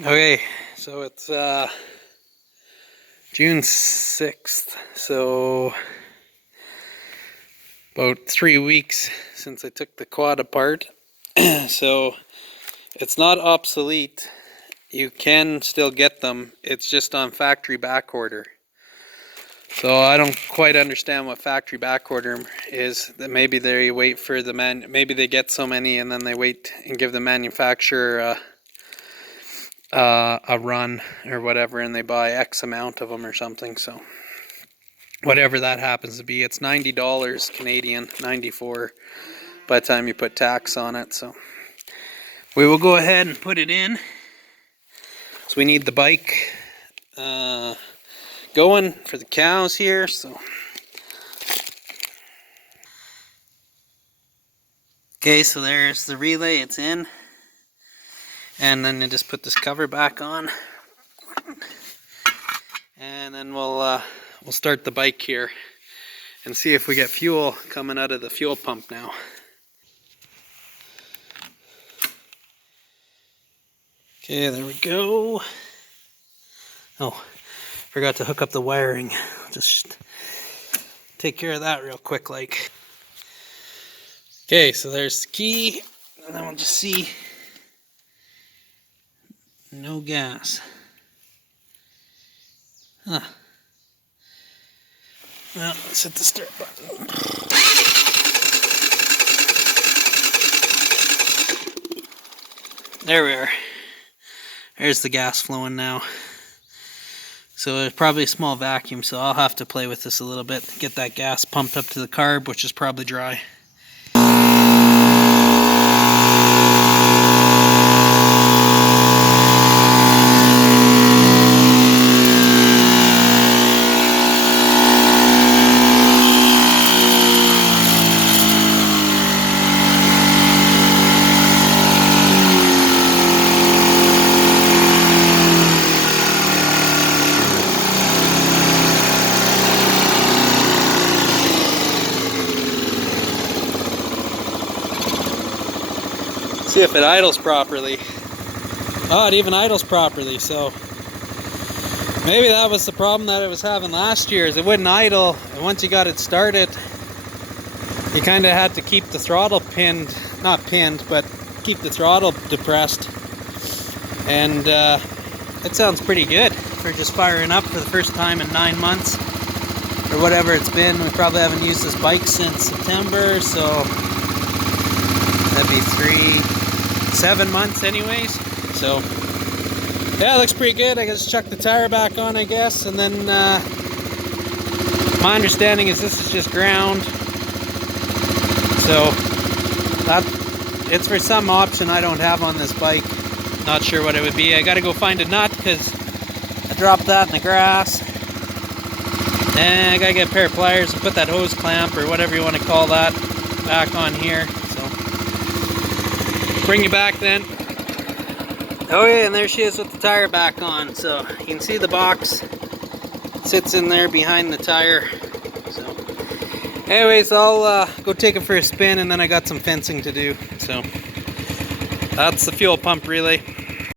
Okay, so it's June 6th, so about 3 weeks since I took the quad apart. So it's not obsolete. You can still get them. It's just on factory back order. So I don't quite understand what factory back order is. That maybe they wait for the maybe they get so many and then they wait and give the manufacturer a run or whatever, and they buy X amount of them or something. So whatever that happens to be, it's $90 Canadian, 94 by the time you put tax on it. So we will go ahead and put it in. So we need the bike going for the cows here. So okay, so there's the relay, it's in. And then you just put this cover back on. And then we'll start the bike here and see if we get fuel coming out of the fuel pump now. Okay, there we go. Oh, forgot to hook up the wiring. Just take care of that real quick like. Okay, so there's the key, and then we'll just see. No gas. Huh. Well, let's hit the start button. There we are. There's the gas flowing now. So there's probably a small vacuum, so I'll have to play with this a little bit, get that gas pumped up to the carb, which is probably dry. See if it idles properly. Oh, it even idles properly, so maybe that was the problem that it was having last year, is it wouldn't idle, and once you got it started, you kind of had to keep the throttle pinned, not pinned, but keep the throttle depressed. And it sounds pretty good for just firing up for the first time in 9 months, or whatever it's been. We probably haven't used this bike since September, so that'd be 7 months anyways. So yeah, it looks pretty good. I just chuck the tire back on, I guess, and then my understanding is this is just ground, so that it's for some option I don't have on this bike. Not sure what it would be. I gotta go find a nut because I dropped that in the grass, and I gotta get a pair of pliers and put that hose clamp or whatever you want to call that back on here. Bring you back then. Oh yeah, and there she is with the tire back on. So you can see the box sits in there behind the tire. So anyways, I'll go take it for a spin, and then I got some fencing to do. So that's the fuel pump relay.